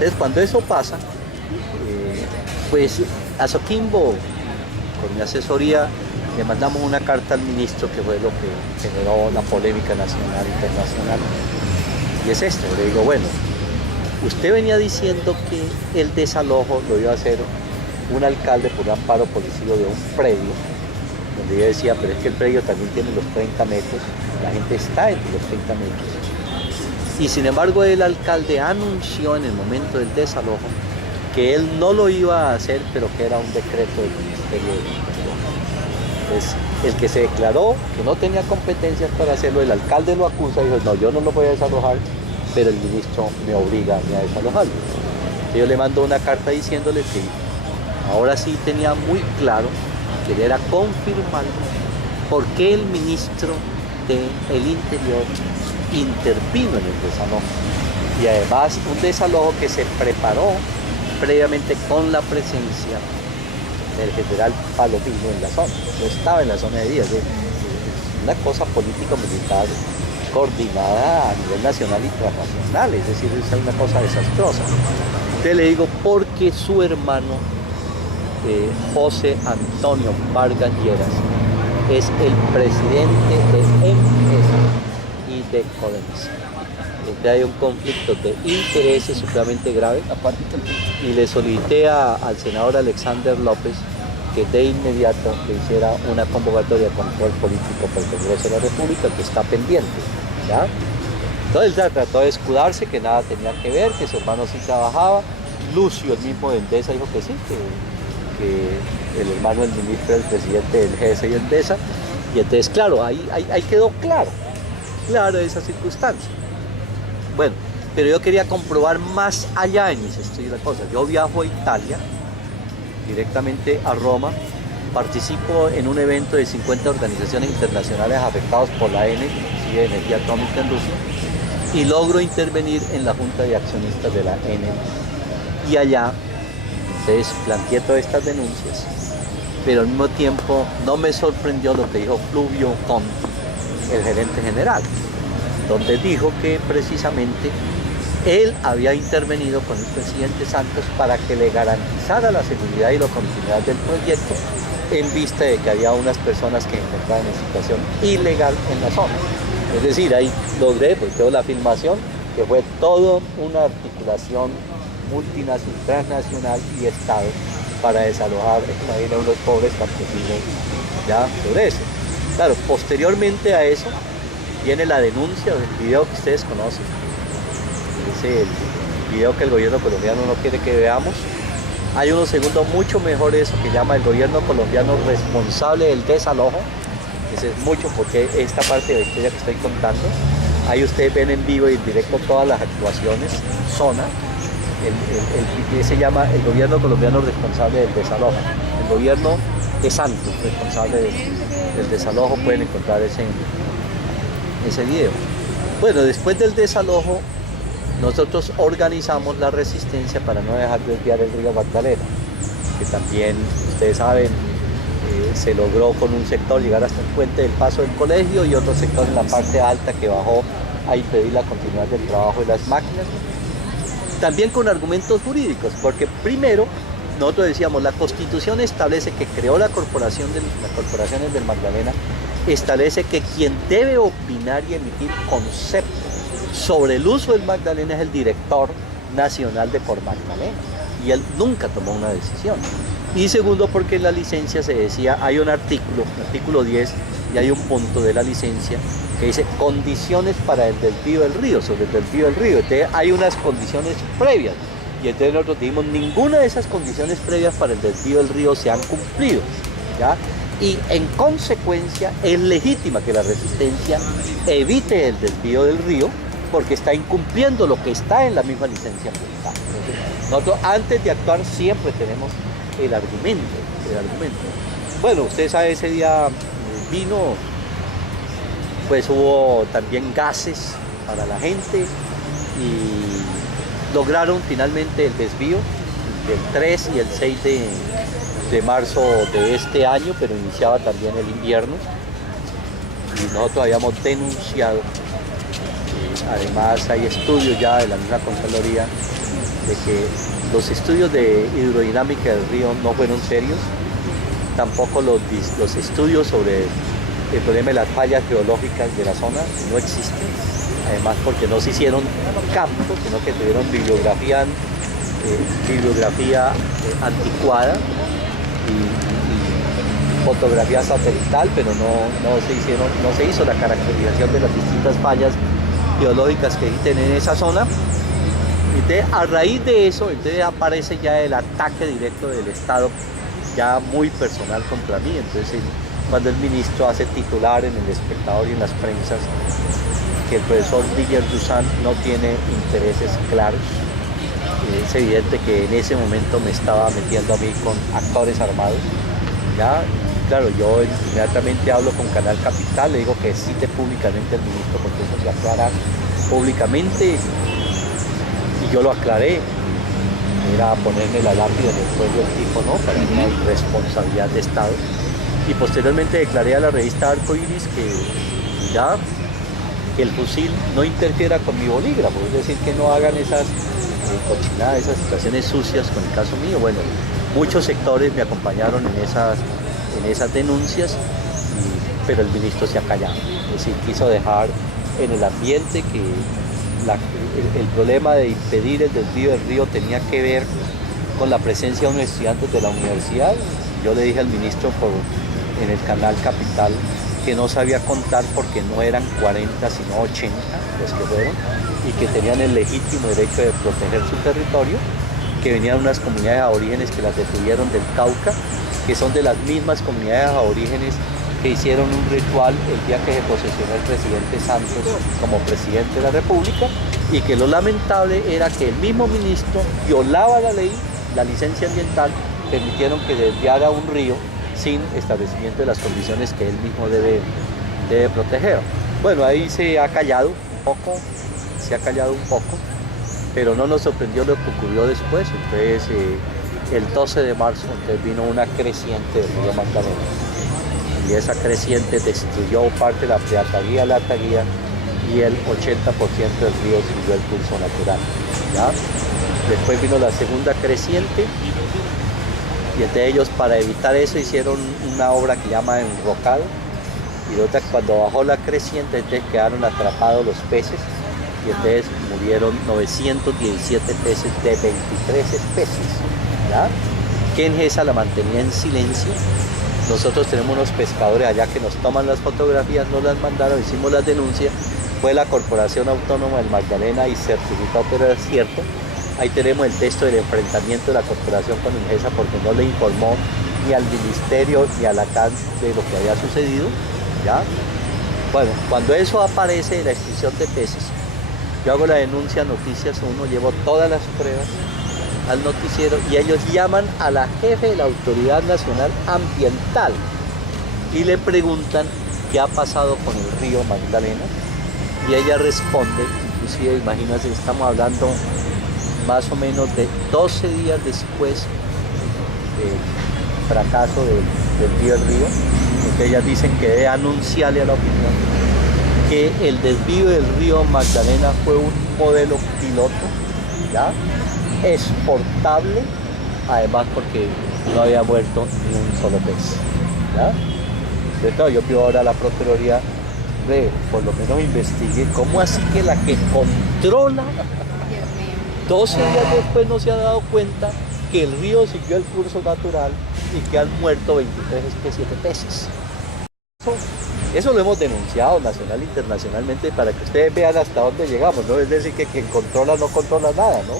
Entonces, cuando eso pasa, pues a Soquimbo, con mi asesoría, le mandamos una carta al ministro, que fue lo que generó una polémica nacional e internacional. Y es esto, le digo, bueno, usted venía diciendo que el desalojo lo iba a hacer un alcalde por un amparo policivo de un predio, donde yo decía, pero es que el predio también tiene los 30 metros, la gente está entre los 30 metros. Y sin embargo el alcalde anunció en el momento del desalojo que él no lo iba a hacer, pero que era un decreto del Ministerio de Interior. Entonces, el que se declaró que no tenía competencias para hacerlo, el alcalde lo acusa y dijo, no, yo no lo voy a desalojar, pero el ministro me obliga a mí a desalojarlo. Yo le mando una carta diciéndole que ahora sí tenía muy claro que era confirmar por qué el ministro del Interior intervino en el desalojo. Y además un desalojo que se preparó previamente con la presencia del general Palomino en la zona. Yo estaba en la zona de Díaz. Es una cosa político-militar coordinada a nivel nacional y internacional, es decir, es una cosa desastrosa. Te le digo porque su hermano José Antonio Vargas Lleras es el presidente de EMPESA y de CODEMESA. Hay un conflicto de intereses supremamente grave y le solicité al senador Alexander López que de inmediato le hiciera una convocatoria de control político por el Congreso de la República, que está pendiente, ¿ya? Entonces él trató de escudarse, que nada tenía que ver, que su hermano sí trabajaba. Lucio, el mismo de Endesa, dijo que sí, que el hermano del ministro es el presidente del GS y Endesa. Y entonces, claro, ahí quedó claro esa circunstancia. Bueno, pero yo quería comprobar más allá en mis estudios la cosa. Yo viajo a Italia, directamente a Roma, participo en un evento de 50 organizaciones internacionales afectadas por la inclusive energía atómica en Rusia, y logro intervenir en la Junta de Accionistas de la ENE. Y allá, entonces, planteé todas estas denuncias, pero al mismo tiempo no me sorprendió lo que dijo Fluvio Conti, el gerente general, donde dijo que precisamente él había intervenido con el presidente Santos para que le garantizara la seguridad y la continuidad del proyecto, en vista de que había unas personas que encontraban en situación ilegal en la zona. Es decir, ahí logré, pues tengo la filmación, que fue toda una articulación multinacional, transnacional y Estado para desalojar, imagínense, unos pobres campesinos ya sobre eso. Claro, posteriormente a eso viene la denuncia del video que ustedes conocen. Es el video que el gobierno colombiano no quiere que veamos. Hay uno segundo mucho mejor, eso que llama el gobierno colombiano responsable del desalojo. Ese es mucho porque esta parte de la historia que estoy contando, ahí ustedes ven en vivo y en directo todas las actuaciones, zona. Se llama el gobierno colombiano responsable del desalojo. El gobierno de Santos responsable del desalojo, pueden encontrar ese video. Bueno, después del desalojo, nosotros organizamos la resistencia para no dejar desviar el río Magdalena, que también, ustedes saben, se logró con un sector llegar hasta el puente del paso del colegio y otro sector en la parte alta que bajó a impedir la continuidad del trabajo de las máquinas. También con argumentos jurídicos, porque primero, nosotros decíamos, la Constitución establece que creó las corporaciones del Magdalena, establece que quien debe opinar y emitir conceptos sobre el uso del Magdalena es el director nacional de Por Magdalena, y él nunca tomó una decisión. Y segundo, porque en la licencia se decía, hay un artículo 10, y hay un punto de la licencia que dice condiciones para el desvío del río, sobre el desvío del río. Entonces hay unas condiciones previas, y entonces nosotros dijimos, ninguna de esas condiciones previas para el desvío del río se han cumplido, ¿ya? Y en consecuencia es legítima que la resistencia evite el desvío del río, porque está incumpliendo lo que está en la misma licencia ambiental. Entonces, nosotros antes de actuar siempre tenemos el argumento. Bueno, usted sabe, ese día vino, pues hubo también gases para la gente y lograron finalmente el desvío del 3 y el 6 de marzo de este año, pero iniciaba también el invierno y nosotros habíamos denunciado. Además hay estudios ya de la misma Contraloría de que los estudios de hidrodinámica del río no fueron serios, tampoco los estudios sobre el problema de las fallas geológicas de la zona no existen, además porque no se hicieron campos, sino que tuvieron bibliografía anticuada y fotografía satelital, pero no se hizo la caracterización de las distintas fallas geológicas que existen en esa zona. Entonces, a raíz de eso, entonces aparece ya el ataque directo del Estado, ya muy personal contra mí. Entonces, cuando el ministro hace titular en El Espectador y en las prensas que el profesor Didier Dussan no tiene intereses claros, es evidente que en ese momento me estaba metiendo a mí con actores armados. Ya, claro, yo inmediatamente hablo con Canal Capital, le digo que cite públicamente al ministro porque eso se aclara públicamente, y yo lo aclaré. Era ponerme la lápida en el cuello del tipo, ¿no? Para una irresponsabilidad de Estado. Y posteriormente declaré a la revista Arco Iris que el fusil no interfiera con mi bolígrafo, es decir, que no hagan esas cochinadas, esas situaciones sucias con el caso mío. Bueno, muchos sectores me acompañaron en esas denuncias, pero el ministro se ha callado. Es decir, quiso dejar en el ambiente que el problema de impedir el desvío del río tenía que ver con la presencia de unos estudiantes de la universidad. Yo le dije al ministro en el Canal Capital que no sabía contar porque no eran 40 sino 80 los que fueron, y que tenían el legítimo derecho de proteger su territorio, que venían unas comunidades aborígenes que las detuvieron del Cauca, que son de las mismas comunidades aborígenes que hicieron un ritual el día que se posesionó el presidente Santos como presidente de la República, y que lo lamentable era que el mismo ministro violaba la ley, la licencia ambiental, permitieron que desviara un río sin establecimiento de las condiciones que él mismo debe proteger. Bueno, ahí se ha callado un poco, pero no nos sorprendió lo que ocurrió después. Entonces, el 12 de marzo entonces vino una creciente del río Magdalena, y esa creciente destruyó parte de la Preataguía, la Ataguía, y el 80% del río siguió el curso natural, ¿ya? Después vino la segunda creciente, y entre ellos, para evitar eso, hicieron una obra que llama enrocado, y otra, cuando bajó la creciente, entonces quedaron atrapados los peces, y entonces murieron 917 peces de 23 especies, ¿ya? Genesa la mantenía en silencio. Nosotros tenemos unos pescadores allá que nos toman las fotografías, nos las mandaron, hicimos las denuncias, fue la Corporación Autónoma del Magdalena y certificó, pero es cierto. Ahí tenemos el texto del enfrentamiento de la corporación con Ingesa porque no le informó ni al ministerio ni a la CAN de lo que había sucedido, ¿ya? Bueno, cuando eso aparece, la extinción de peces, yo hago la denuncia a Noticias 1, llevo todas las pruebas al noticiero y ellos llaman a la jefe de la Autoridad Nacional Ambiental y le preguntan qué ha pasado con el río Magdalena, y ella responde, inclusive imagínense, estamos hablando más o menos de 12 días después del fracaso del desvío del río, porque ellas dicen que debe anunciarle a la opinión que el desvío del río Magdalena fue un modelo piloto, ¿ya? Exportable, además porque no había muerto ni un solo pez, ¿ya? Entonces, claro, yo pido ahora a la Procuraduría por lo menos investigue cómo así que la que controla 12 días después no se ha dado cuenta que el río siguió el curso natural y que han muerto 23 especies de peces. Eso lo hemos denunciado nacional e internacionalmente para que ustedes vean hasta dónde llegamos, ¿no? Es decir, que quien controla no controla nada, ¿no?